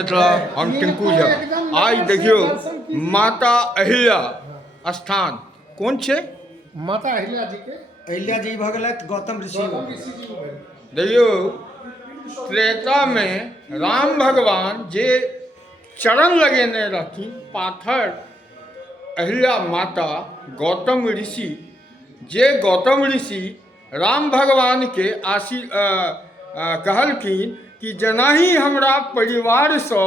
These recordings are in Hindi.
मिथिला हम टिंकू झा। आज देखियो माता अहिल्या स्थान कौन छे? माता अहिल्या जी के अहिल्या जी भऽ गेलथि गौतम ऋषि। देखियो त्रेता में राम भगवान जे चरण लगेने रहथिन पाथर अहिल्या माता गौतम ऋषि, जे गौतम ऋषि राम भगवान के कहलखिन कि जेनाही हमरा परिवार से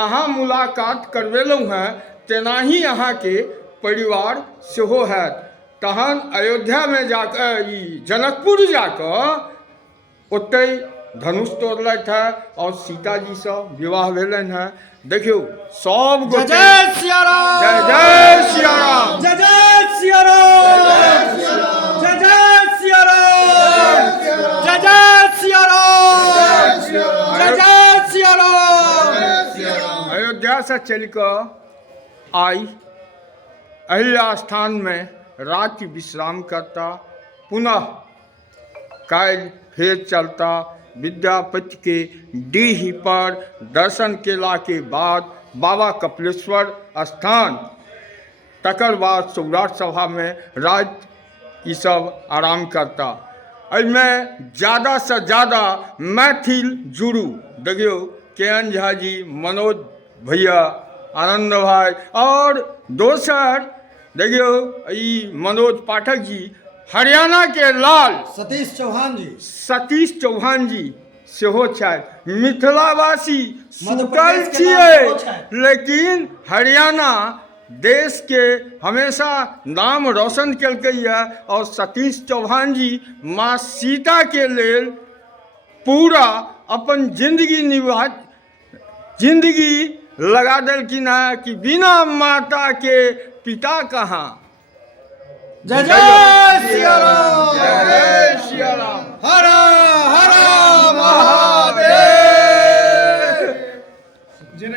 अहाँ मुलाकात करवेलहुँ हैं तेनाही अहाँ के परिवार सेहो हैत। तहन अयोध्या में जाकर जनकपुर जाकर ओतै धनुष तोड़लथि है और सीता जी से विवाह भेलनि हैं। देखियो सब जय जय सिया राम, जय जय सिया राम, जय जय सिया राम, जय जय सिया राम, जय जय सिया राम, जय जय सिया राम। अयोध्या से चलकर आई अहिल्या स्थान में रात्रि विश्राम करता, पुनः काल फिर चलता विद्यापति के डीह पर दर्शन केला के बाद बाबा कपिलेश्वर स्थान, तकर बाद सौराठ सभा में रात ये सब आराम करता। में ज़्यादा से ज़्यादा मैथिल जुड़ू। देखियो केएन झा जी, मनोज भैया, आनंद भाई और दोसर देखियो ई मनोज पाठक जी, हरियाणा के लाल सतीश चौहान जी, सतीश चौहान जी सेहो छथि। मिथिलावासी मध्य सुतल प्रदेश के छियै नाम सेहो छथि। लेकिन हरियाणा देश के हमेशा नाम रोशन केलकैया और सतीश चौहान जी माँ सीता के लेल पूरा अपन जिंदगी लगा देलखिन है कि बिना माता के पिता कहाँ। जय जय